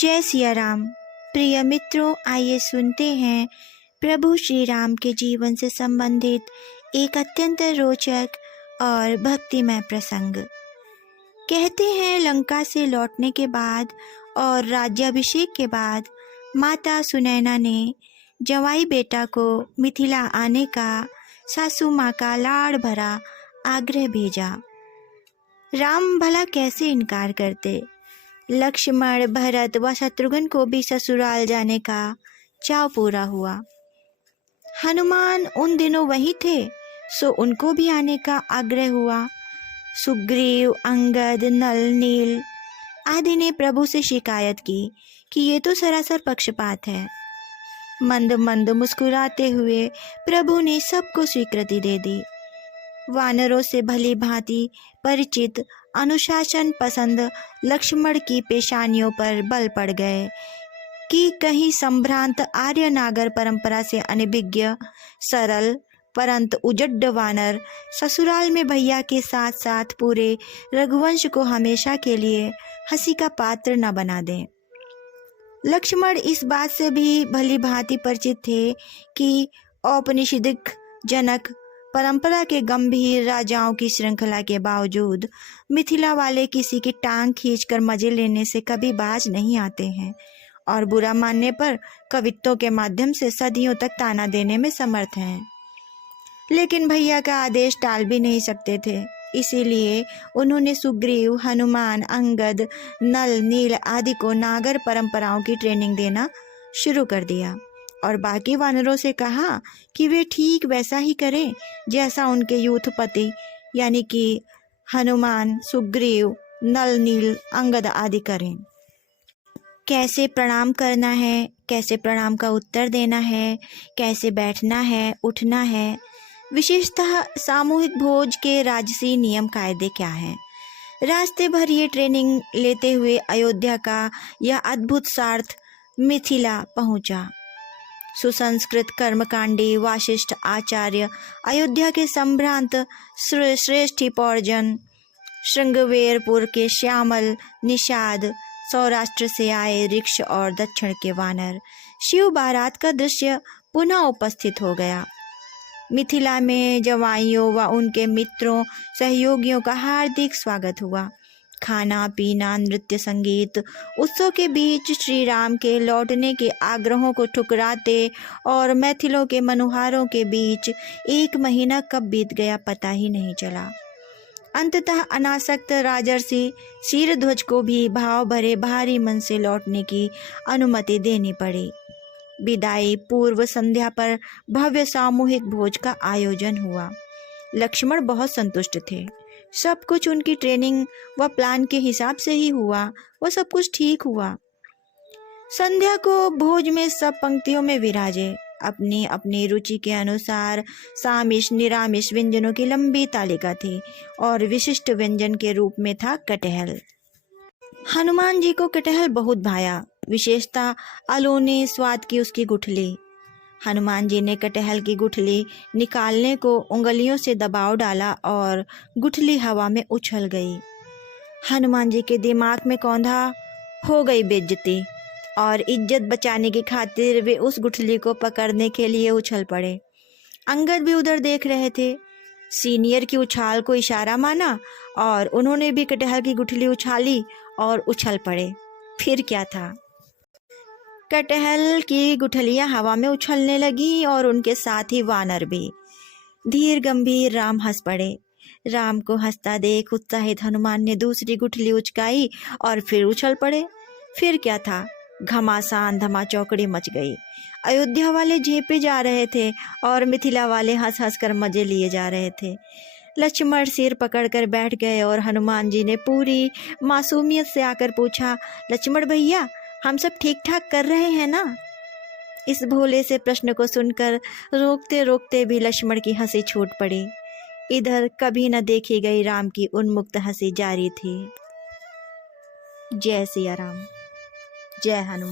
जय सिया राम। प्रिय मित्रों, आइए सुनते हैं प्रभु श्री राम के जीवन से संबंधित एक अत्यंत रोचक और भक्तिमय प्रसंग। कहते हैं, लंका से लौटने के बाद और राज्याभिषेक के बाद माता सुनैना ने जवाई बेटा को मिथिला आने का सासू माँ का लाड़ भरा आग्रह भेजा। राम भला कैसे इनकार करते। लक्ष्मण, भरत व शत्रुघ्न को भी ससुराल जाने का चाव पूरा हुआ। हनुमान उन दिनों वहीं थे, सो उनको भी आने का आग्रह हुआ। सुग्रीव, अंगद, नल, नील आदि ने प्रभु से शिकायत की कि ये तो सरासर पक्षपात है। मंद मंद मुस्कुराते हुए प्रभु ने सबको स्वीकृति दे दी। वानरों से भली भांति परिचित, अनुशासन पसंद लक्ष्मण की पेशानियों पर बल पड़ गए कि कहीं संभ्रांत आर्य नागर परंपरा से अनभिज्ञ, सरल परंतु उजड्ड वानर ससुराल में भैया के साथ साथ पूरे रघुवंश को हमेशा के लिए हंसी का पात्र न बना दें। लक्ष्मण इस बात से भी भली भांति परिचित थे कि औपनिषदिक जनक परंपरा के गंभीर राजाओं की श्रृंखला के बावजूद मिथिला वाले किसी की टांग खींचकर मजे लेने से कभी बाज नहीं आते हैं और बुरा मानने पर कवित्वों के माध्यम से सदियों तक ताना देने में समर्थ हैं। लेकिन भैया का आदेश टाल भी नहीं सकते थे, इसीलिए उन्होंने सुग्रीव, हनुमान, अंगद, नल, नील आदि को नागर परंपराओं की ट्रेनिंग देना शुरू कर दिया और बाकी वानरों से कहा कि वे ठीक वैसा ही करें जैसा उनके यूथपति यानी कि हनुमान, सुग्रीव, नल, नील, अंगद आदि करें। कैसे प्रणाम करना है, कैसे प्रणाम का उत्तर देना है, कैसे बैठना है, उठना है, विशेषतः सामूहिक भोज के राजसी नियम कायदे क्या हैं। रास्ते भर ये ट्रेनिंग लेते हुए अयोध्या का यह अद्भुत सार्थ मिथिला पहुंचा। सुसंस्कृत कर्मकांडी वाशिष्ठ आचार्य, अयोध्या के संभ्रांत श्रेष्ठी पौरजन, श्रृंगवेरपुर के श्यामल निषाद, सौराष्ट्र से आए ऋक्ष और दक्षिण के वानर, शिव बारात का दृश्य पुनः उपस्थित हो गया। मिथिला में जवाइयों व उनके मित्रों सहयोगियों का हार्दिक स्वागत हुआ। खाना पीना, नृत्य, संगीत, उत्सव के बीच श्री राम के लौटने के आग्रहों को ठुकराते और मैथिलों के मनुहारों के बीच 1 महीना कब बीत गया पता ही नहीं चला। अंततः अनासक्त राजर्षि शीरध्वज को भी भाव भरे भारी मन से लौटने की अनुमति देनी पड़ी। विदाई पूर्व संध्या पर भव्य सामूहिक भोज का आयोजन हुआ। लक्ष्मण बहुत संतुष्ट थे। सब कुछ उनकी ट्रेनिंग व प्लान के हिसाब से ही हुआ, वह सब कुछ ठीक हुआ। संध्या को भोज में सब पंक्तियों में विराजे। अपनी अपनी रुचि के अनुसार सामिश निरामिष व्यंजनों की लंबी तालिका थी और विशिष्ट व्यंजन के रूप में था कटहल। हनुमान जी को कटहल बहुत भाया, विशेषता अलोने स्वाद की उसकी गुठली। हनुमान जी ने कटहल की गुठली निकालने को उंगलियों से दबाव डाला और गुठली हवा में उछल गई। हनुमान जी के दिमाग में कौंधा हो गई बेइज्जती और इज्जत बचाने की खातिर वे उस गुठली को पकड़ने के लिए उछल पड़े। अंगद भी उधर देख रहे थे। सीनियर की उछाल को इशारा माना और उन्होंने भी कटहल की गुठली उछाली और उछल पड़े। फिर क्या था, कटहल की गुठलियां हवा में उछलने लगी और उनके साथ ही वानर भी। धीर गंभीर राम हंस पड़े। राम को हंसता देख उत्साहित हनुमान ने दूसरी गुठली उचकाई और फिर उछल पड़े। फिर क्या था, घमासान धमा चौकड़ी मच गई। अयोध्या वाले झेपे जा रहे थे और मिथिला वाले हंस हंस कर मजे लिए जा रहे थे। लक्ष्मण सिर पकड़कर बैठ गए और हनुमान जी ने पूरी मासूमियत से आकर पूछा, लक्ष्मण भैया, हम सब ठीक ठाक कर रहे हैं ना? इस भोले से प्रश्न को सुनकर रोकते रोकते भी लक्ष्मण की हंसी छूट पड़ी। इधर कभी न देखी गई राम की उन्मुक्त हंसी जारी थी। जय सिया राम, जय हनुमान।